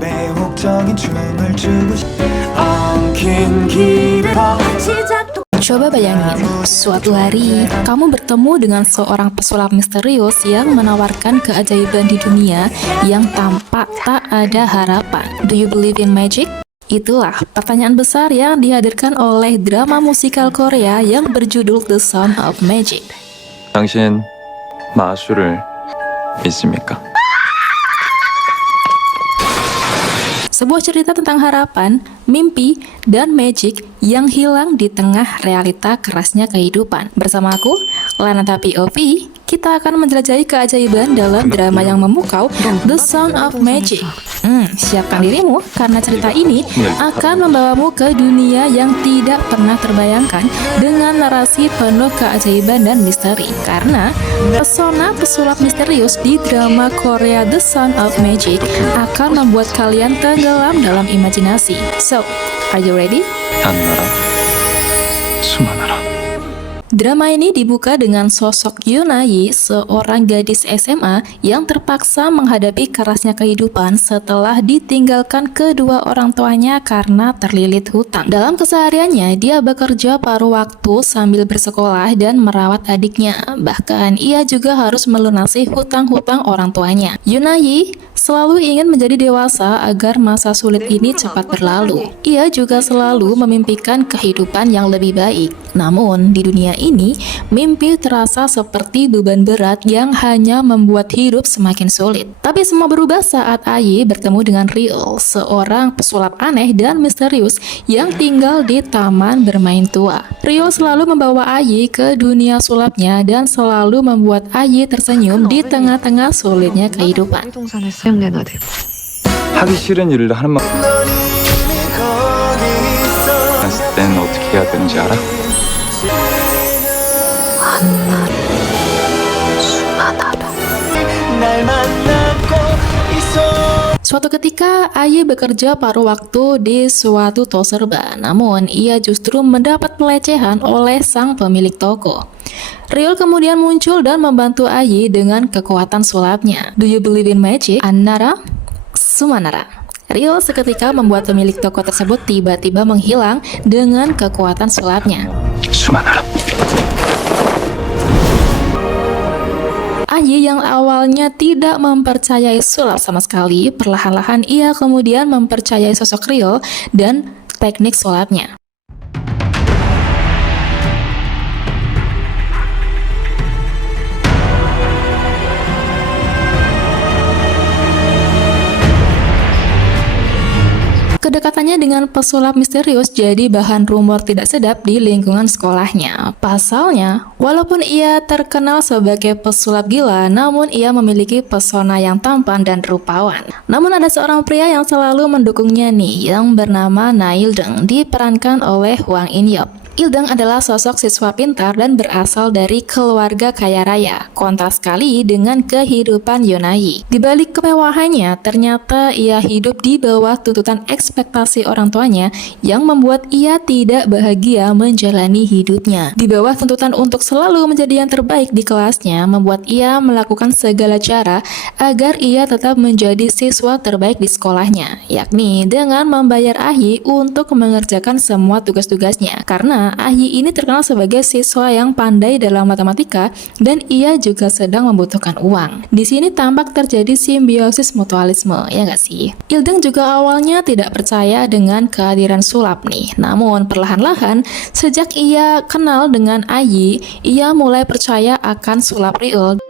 매혹적인 춤을 추고 엉킨 길을 Coba bayangin, suatu hari kamu bertemu dengan seorang pesulap misterius yang menawarkan keajaiban di dunia yang tampak tak ada harapan. Do you believe in magic? Itulah pertanyaan besar yang dihadirkan oleh drama musikal Korea yang berjudul The Sound of Magic. 당신 마술을 믿습니까? Sebuah cerita tentang harapan, mimpi, dan magic yang hilang di tengah realita kerasnya kehidupan. Bersama aku, Lanata POV, kita akan menjelajahi keajaiban dalam drama yang memukau, The Sound of Magic. Siapkan dirimu, karena cerita ini akan membawamu ke dunia yang tidak pernah terbayangkan dengan narasi penuh keajaiban dan misteri. Karena pesona pesulap misterius di drama Korea The Sound of Magic akan membuat kalian tenggelam dalam imajinasi. So, are you ready? 안나라 수많아라. Drama ini dibuka dengan sosok Yuna Yi, seorang gadis SMA yang terpaksa menghadapi kerasnya kehidupan setelah ditinggalkan kedua orang tuanya karena terlilit hutang. Dalam kesehariannya, dia bekerja paruh waktu sambil bersekolah dan merawat adiknya. Bahkan, ia juga harus melunasi hutang-hutang orang tuanya. Yuna Yi selalu ingin menjadi dewasa agar masa sulit ini cepat berlalu. Ia juga selalu memimpikan kehidupan yang lebih baik. Namun, di dunia ini, mimpi terasa seperti beban berat yang hanya membuat hidup semakin sulit. Tapi semua berubah saat Ayi bertemu dengan Ryul, seorang pesulap aneh dan misterius yang tinggal di taman bermain tua. Ryul selalu membawa Ayi ke dunia sulapnya dan selalu membuat Ayi tersenyum di tengah-tengah sulitnya kehidupan. 동산에 수영내놔야 돼. 하기 싫은 일을 하는 만 했을 땐 어떻게 해야 되는지 알아? Suatu ketika, Ayi bekerja paruh waktu di suatu toko serba. Namun, ia justru mendapat pelecehan oleh sang pemilik toko. Ryul kemudian muncul dan membantu Ayi dengan kekuatan sulapnya. Do you believe in magic? Annara Sumanara. Ryul seketika membuat pemilik toko tersebut tiba-tiba menghilang dengan kekuatan sulapnya. 수많아라. Ayi yang awalnya tidak mempercayai sulap sama sekali, perlahan-lahan ia kemudian mempercayai sosok Ryul dan teknik sulapnya. Kedekatannya dengan pesulap misterius jadi bahan rumor tidak sedap di lingkungan sekolahnya. Pasalnya, walaupun ia terkenal sebagai pesulap gila, namun ia memiliki pesona yang tampan dan rupawan. Namun ada seorang pria yang selalu mendukungnya nih, yang bernama Na Il-deng, diperankan oleh Hwang In-yeop. Il-deng adalah sosok siswa pintar dan berasal dari keluarga kaya raya. Kontras sekali dengan kehidupan Yuna Yi. Di balik kemewahannya, ternyata ia hidup di bawah tuntutan ekspektasi orang tuanya yang membuat ia tidak bahagia menjalani hidupnya. Di bawah tuntutan untuk selalu menjadi yang terbaik di kelasnya, membuat ia melakukan segala cara agar ia tetap menjadi siswa terbaik di sekolahnya, yakni dengan membayar Ayi untuk mengerjakan semua tugas-tugasnya. Karena Ayi ini terkenal sebagai siswa yang pandai dalam matematika dan ia juga sedang membutuhkan uang. Di sini tampak terjadi simbiosis mutualisme, ya nggak sih? Il-deng juga awalnya tidak percaya dengan kehadiran sulap nih. Namun perlahan-lahan sejak ia kenal dengan Ayi, ia mulai percaya akan sulap Ryul.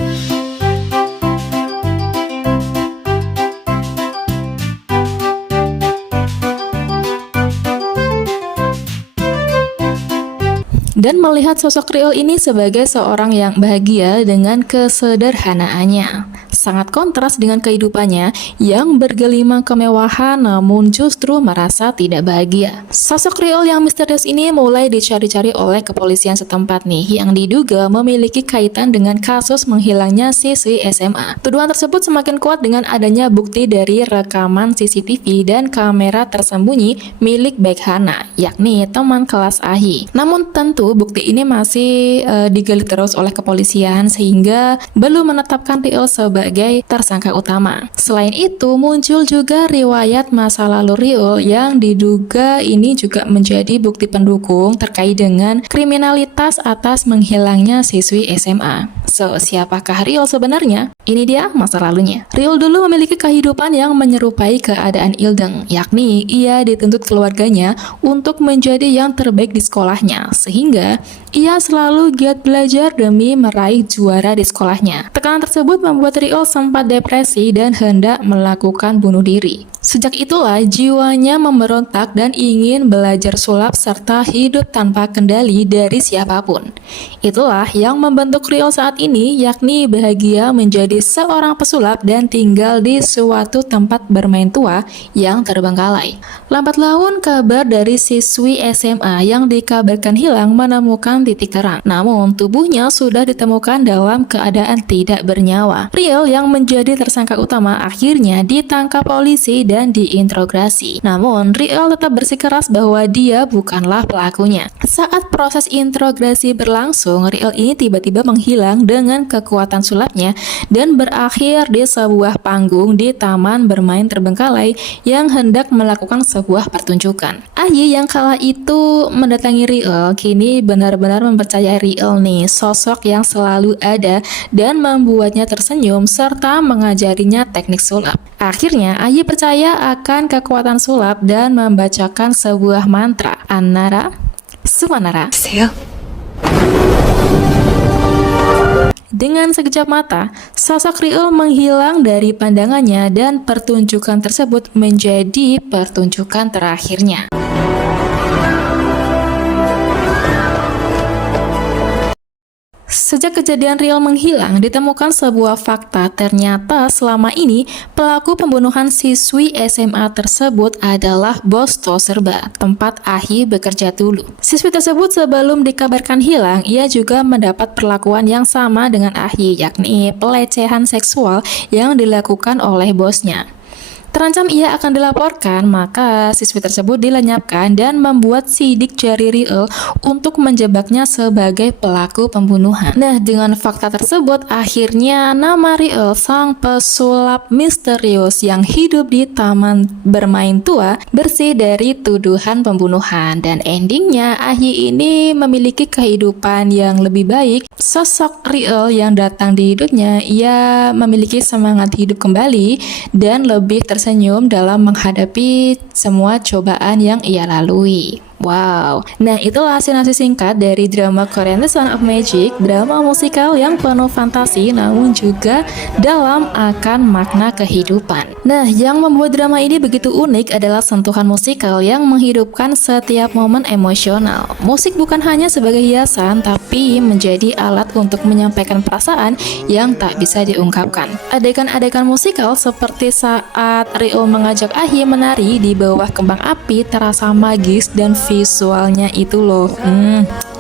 Dan melihat sosok Ryul ini sebagai seorang yang bahagia dengan kesederhanaannya. Sangat kontras dengan kehidupannya yang bergelimang kemewahan namun justru merasa tidak bahagia. Sosok Ryul yang misterius ini mulai dicari-cari oleh kepolisian setempat nih, yang diduga memiliki kaitan dengan kasus menghilangnya siswi SMA. Tuduhan tersebut semakin kuat dengan adanya bukti dari rekaman CCTV dan kamera tersembunyi milik Baek Hana, yakni teman kelas Ayi. Namun tentu bukti ini masih digali terus oleh kepolisian sehingga belum menetapkan Ryul sebagai sebagai tersangka utama. Selain itu, muncul juga riwayat masa lalu Riul yang diduga ini juga menjadi bukti pendukung terkait dengan kriminalitas atas menghilangnya siswi SMA. So, siapakah Riul sebenarnya? Ini dia masa lalunya. Riul dulu memiliki kehidupan yang menyerupai keadaan Ildeng, yakni ia dituntut keluarganya untuk menjadi yang terbaik di sekolahnya, sehingga ia selalu giat belajar demi meraih juara di sekolahnya. Tekanan tersebut membuat Riul sempat depresi dan hendak melakukan bunuh diri. Sejak itulah jiwanya memberontak dan ingin belajar sulap serta hidup tanpa kendali dari siapapun. Itulah yang membentuk Riul saat ini, yakni bahagia menjadi seorang pesulap dan tinggal di suatu tempat bermain tua yang terbengkalai. Lambat laun kabar dari siswi SMA yang dikabarkan hilang menemukan titik terang. Namun tubuhnya sudah ditemukan dalam keadaan tidak bernyawa. Riul yang menjadi tersangka utama akhirnya ditangkap polisi dan diinterogasi. Namun, Riul tetap bersikeras bahwa dia bukanlah pelakunya. Saat proses interogasi berlangsung, Riul ini tiba-tiba menghilang dengan kekuatan sulapnya dan berakhir di sebuah panggung di taman bermain terbengkalai yang hendak melakukan sebuah pertunjukan. Ayi yang kala itu mendatangi Riul kini benar-benar mempercayai Riul nih, sosok yang selalu ada dan membuatnya tersenyum serta mengajarinya teknik sulap. Akhirnya, Ayi percaya akan kekuatan sulap dan membacakan sebuah mantra, Annara, Sumanara. Dengan sekejap mata, sosok Riul menghilang dari pandangannya dan pertunjukan tersebut menjadi pertunjukan terakhirnya. Sejak kejadian Riul menghilang, ditemukan sebuah fakta. Ternyata selama ini pelaku pembunuhan siswi SMA tersebut adalah bos Toserba, tempat Ahi bekerja dulu. Siswi tersebut sebelum dikabarkan hilang, ia juga mendapat perlakuan yang sama dengan Ahi, yakni pelecehan seksual yang dilakukan oleh bosnya. Terancam ia akan dilaporkan, maka siswi tersebut dilenyapkan dan membuat sidik jari Riul untuk menjebaknya sebagai pelaku pembunuhan. Nah, dengan fakta tersebut, akhirnya nama Riul, sang pesulap misterius yang hidup di taman bermain tua, bersih dari tuduhan pembunuhan. Dan endingnya, Ahi ini memiliki kehidupan yang lebih baik. Sosok Riul yang datang di hidupnya, ia memiliki semangat hidup kembali dan lebih tersenyum dalam menghadapi semua cobaan yang ia lalui. Wow, nah itulah sinopsis singkat dari drama Korean The Sound of Magic, drama musikal yang penuh fantasi namun juga dalam akan makna kehidupan. Nah, yang membuat drama ini begitu unik adalah sentuhan musikal yang menghidupkan setiap momen emosional. Musik bukan hanya sebagai hiasan, tapi menjadi alat untuk menyampaikan perasaan yang tak bisa diungkapkan. Adegan-adegan musikal seperti saat Riul mengajak Ahi menari di bawah kembang api terasa magis dan visualnya itu loh,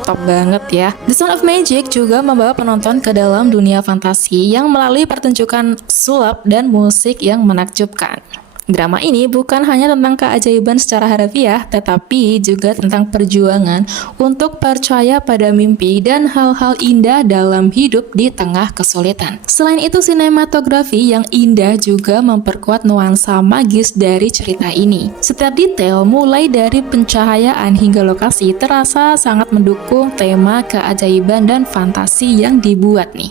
top banget ya. The Sound of Magic juga membawa penonton ke dalam dunia fantasi yang melalui pertunjukan sulap dan musik yang menakjubkan. Drama ini bukan hanya tentang keajaiban secara harafiah, tetapi juga tentang perjuangan untuk percaya pada mimpi dan hal-hal indah dalam hidup di tengah kesulitan. Selain itu, sinematografi yang indah juga memperkuat nuansa magis dari cerita ini. Setiap detail, mulai dari pencahayaan hingga lokasi, terasa sangat mendukung tema keajaiban dan fantasi yang dibuat nih.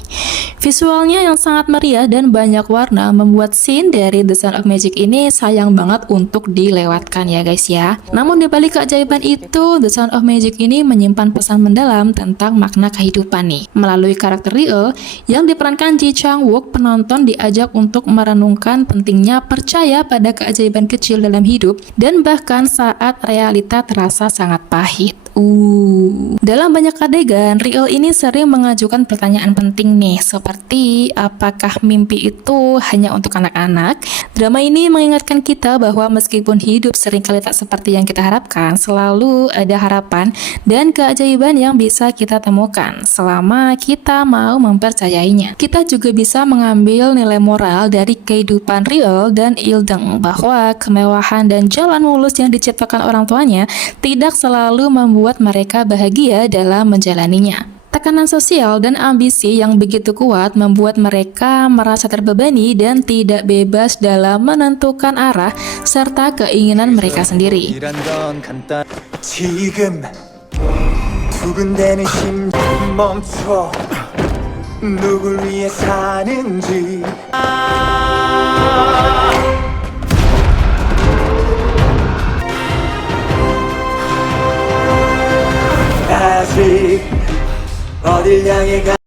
Visualnya yang sangat meriah dan banyak warna membuat scene dari The Sound of Magic ini sayang banget untuk dilewatkan ya guys ya. Namun di balik keajaiban itu, The Sound of Magic ini menyimpan pesan mendalam tentang makna kehidupan nih. Melalui karakter Riul yang diperankan Ji Chang-wook, penonton diajak untuk merenungkan pentingnya percaya pada keajaiban kecil dalam hidup dan bahkan saat realita terasa sangat pahit. Dalam banyak adegan, Riul ini sering mengajukan pertanyaan penting nih, seperti apakah mimpi itu hanya untuk anak-anak? Drama ini mengingatkan kita bahwa meskipun hidup seringkali tak seperti yang kita harapkan, selalu ada harapan dan keajaiban yang bisa kita temukan selama kita mau mempercayainya. Kita juga bisa mengambil nilai moral dari kehidupan Riul dan Ildeng, bahwa kemewahan dan jalan mulus yang diciptakan orang tuanya tidak selalu membuat mereka bahagia dalam menjalaninya. Tak Tekanan sosial dan ambisi yang begitu kuat membuat mereka merasa terbebani dan tidak bebas dalam menentukan arah serta keinginan mereka sendiri. 이란 건 간단. 지금 두근대는 심장 멈춰. 누굴 위해 사는지. 아직 어딜 향해 가.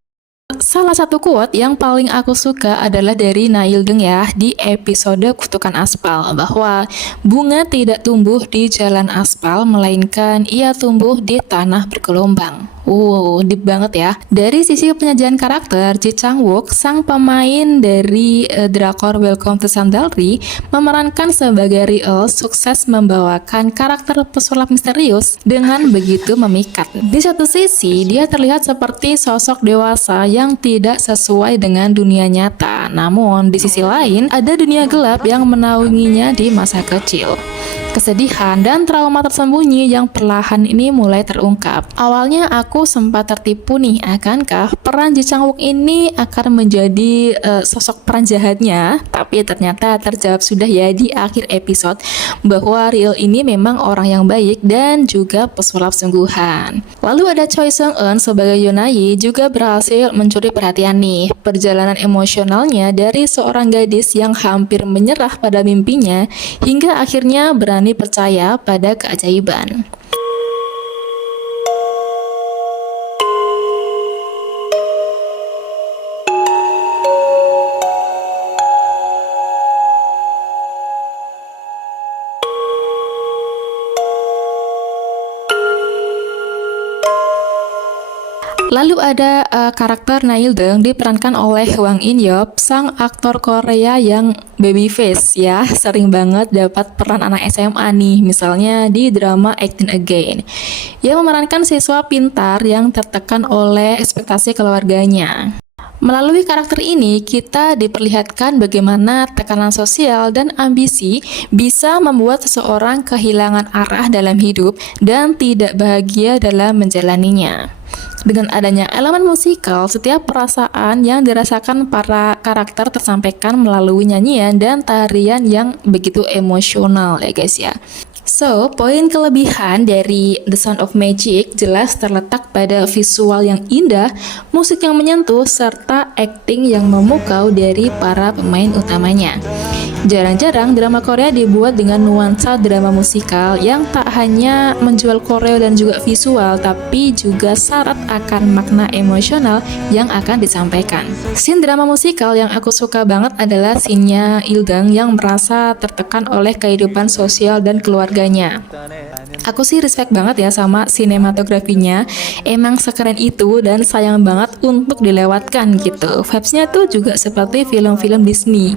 Salah satu quote yang paling aku suka adalah dari Nail Deng ya di episode Kutukan Aspal, bahwa bunga tidak tumbuh di jalan aspal melainkan ia tumbuh di tanah bergelombang. Wow, deep banget ya. Dari sisi penyajian karakter, Ji Chang-wook, sang pemain dari drakor Welcome to Sandalri, memerankan sebagai Riel sukses membawakan karakter pesulap misterius dengan begitu memikat. Di satu sisi, dia terlihat seperti sosok dewasa yang tidak sesuai dengan dunia nyata. Namun, di sisi lain, ada dunia gelap yang menaunginya di masa kecil. Kesedihan dan trauma tersembunyi yang perlahan ini mulai terungkap. Awalnya aku sempat tertipu nih, akankah peran Ji Chang-wook ini akan menjadi sosok peran jahatnya? Tapi ternyata terjawab sudah ya di akhir episode bahwa Riel ini memang orang yang baik dan juga pesulap sungguhan. Lalu ada Choi Seung-eun sebagai Yonayi juga berhasil mencuri perhatian nih. Perjalanan emosionalnya dari seorang gadis yang hampir menyerah pada mimpinya hingga akhirnya berani percaya pada keajaiban. Lalu ada karakter Nail Deng diperankan oleh Hwang In-yeop, sang aktor Korea yang baby face ya, sering banget dapat peran anak SMA nih, misalnya di drama Acting Again. Ia memerankan siswa pintar yang tertekan oleh ekspektasi keluarganya. Melalui karakter ini, kita diperlihatkan bagaimana tekanan sosial dan ambisi bisa membuat seseorang kehilangan arah dalam hidup dan tidak bahagia dalam menjalaninya. Dengan adanya elemen musikal, setiap perasaan yang dirasakan para karakter tersampaikan melalui nyanyian dan tarian yang begitu emosional ya guys ya. So, poin kelebihan dari The Sound of Magic jelas terletak pada visual yang indah, musik yang menyentuh, serta akting yang memukau dari para pemain utamanya. Jarang-jarang drama Korea dibuat dengan nuansa drama musikal yang tak hanya menjual koreo dan juga visual, tapi juga syarat akan makna emosional yang akan disampaikan. Scene drama musikal yang aku suka banget adalah scene-nya Il-dang yang merasa tertekan oleh kehidupan sosial dan keluarganya. Aku sih respect banget ya sama sinematografinya, emang sekeren itu dan sayang banget untuk dilewatkan gitu. Vibes-nya tuh juga seperti film-film Disney.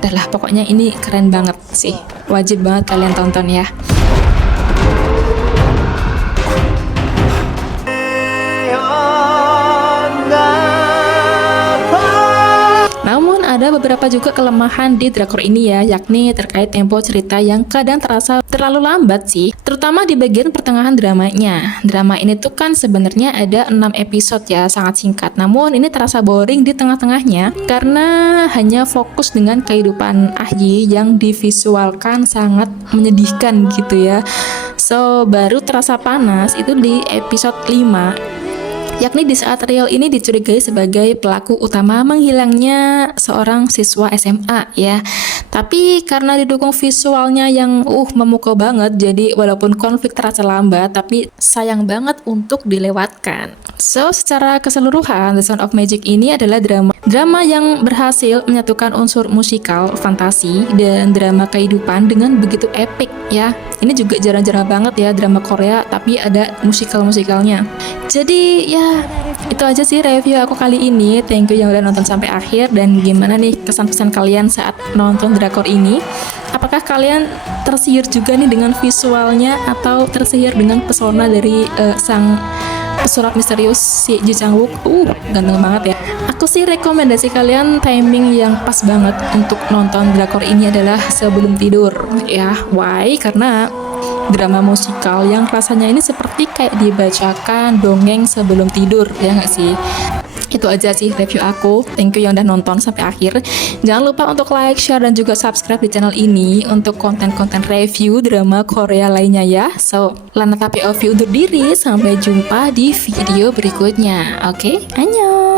Udahlah, pokoknya ini keren banget sih, wajib banget kalian tonton ya. Namun ada beberapa juga kelemahan di drakor ini ya, yakni terkait tempo cerita yang kadang terasa terlalu lambat sih, terutama di bagian pertengahan dramanya. Drama ini tuh kan sebenarnya ada 6 episode ya, sangat singkat. Namun ini terasa boring di tengah-tengahnya karena hanya fokus dengan kehidupan Ah Yi yang divisualkan sangat menyedihkan gitu ya. So, baru terasa panas itu di episode 5. Yakni di saat Riel ini dicurigai sebagai pelaku utama menghilangnya seorang siswa SMA ya. Tapi karena didukung visualnya yang memukau banget, jadi walaupun konflik terasa lambat, tapi sayang banget untuk dilewatkan. So, secara keseluruhan The Sound of Magic ini adalah drama yang berhasil menyatukan unsur musikal, fantasi, dan drama kehidupan dengan begitu epik ya. Ini juga jarang-jarang banget ya drama Korea tapi ada musikal-musikalnya. Jadi ya, itu aja sih review aku kali ini. Thank you yang udah nonton sampai akhir. Dan gimana nih kesan-pesan kalian saat nonton drakor ini? Apakah kalian tersihir juga nih dengan visualnya atau tersihir dengan pesona dari sang pesulap misterius si Ji Chang-wook? Ganteng banget ya. Aku sih rekomendasi kalian timing yang pas banget untuk nonton drakor ini adalah sebelum tidur ya. Why? Karena drama musikal yang rasanya ini seperti seperti kayak dibacakan dongeng sebelum tidur, ya nggak sih? Itu aja sih review aku. Thank you yang udah nonton sampai akhir. Jangan lupa untuk like, share, dan juga subscribe di channel ini untuk konten-konten review drama Korea lainnya ya. So, Lana Tapi Ovi undur diri. Sampai jumpa di video berikutnya. Oke, annyeong!